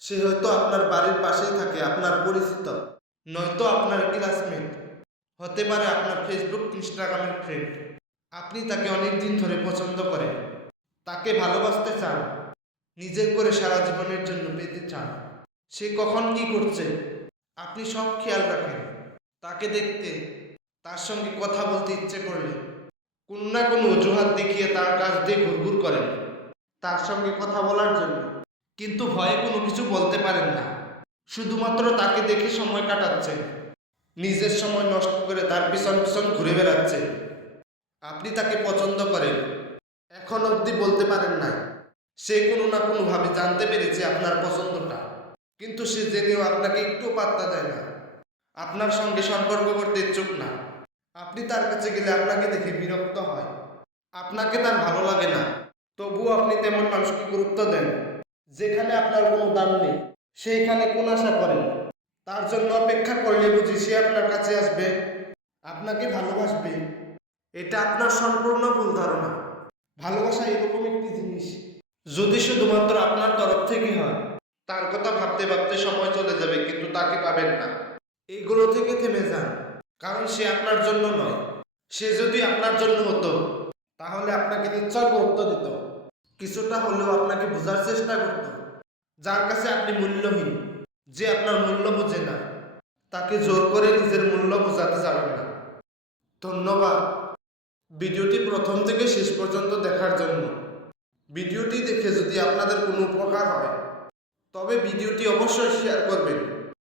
সে হয়তো আপনার বাড়ির পাশেই থাকে, আপনার পরিচিত, নয়তো আপনার ক্লাসমেট, হতে পারে আপনার ফেসবুক ইনস্টাগ্রামের ফ্রেন্ড। আপনি তাকে অনেক দিন ধরে পছন্দ করেন, তাকে ভালোবাসতে চান, নিজের করে সারা জীবনের জন্য পেতে চান। সে কখন কি করছে আপনি সব খেয়াল রাখেন। তাকে দেখতে, তার সঙ্গে কথা বলতে ইচ্ছে করলে কোনো না কোনো অজুহাত দেখিয়ে তার কাছ দিয়ে ঘুরঘুর করেন তার সঙ্গে কথা বলার জন্য, কিন্তু ভয়ে কোনো কিছু বলতে পারেন না। শুধুমাত্র তাকে দেখে সময় কাটাচ্ছেন, নিজের সময় নষ্ট করে তার পিছন পিছন ঘুরে বেড়াচ্ছেন। আপনি তাকে পছন্দ করেন, এখন অবধি বলতে পারেন না। সে কোনো না কোনোভাবে জানতে পেরেছে আপনার পছন্দটা, কিন্তু সে জেনেও আপনাকে একটু পাত্তা দেয় না, আপনার সঙ্গে সম্পর্ক করতে ইচ্ছুক না। আপনি তার কাছে গেলে আপনাকে দেখে বিরক্ত হয়, আপনাকে তার ভালো লাগে না। তবুও আপনি তেমন মানুষকে গুরুত্ব দেন, যেখানে আপনার কোনো দাম নেই সেইখানে কোন আশা করেন। তার জন্য অপেক্ষা করলে বুঝি সে আপনার কাছে আসবে, আপনাকে ভালোবাসবে? এটা আপনার সম্পূর্ণ ভুল ধারণা। ভালোবাসা এরকম একটি জিনিস, যদি শুধুমাত্র আপনার তরফ থেকে হয়, তার কথা ভাবতে ভাবতে সময় চলে যাবে কিন্তু তাকে পাবেন না। এইগুলো থেকে থেমে যান, কারণ সে আপনার জন্য নয়। সে যদি আপনার জন্য হতো তাহলে আপনাকে নিশ্চয় গুরুত্ব দিত, কিছুটা হলেও আপনাকে বোঝার চেষ্টা করত। যার কাছে আপনি মূল্যহীন, যে আপনার মূল্য বোঝে না, তাকে জোর করে নিজের মূল্য বোঝাতে যাবেন না। ধন্যবাদ ভিডিওটি প্রথম থেকে শেষ পর্যন্ত দেখার জন্য। ভিডিওটি দেখে যদি আপনাদের কোনো উপকার হয় তবে ভিডিওটি অবশ্যই শেয়ার করবেন।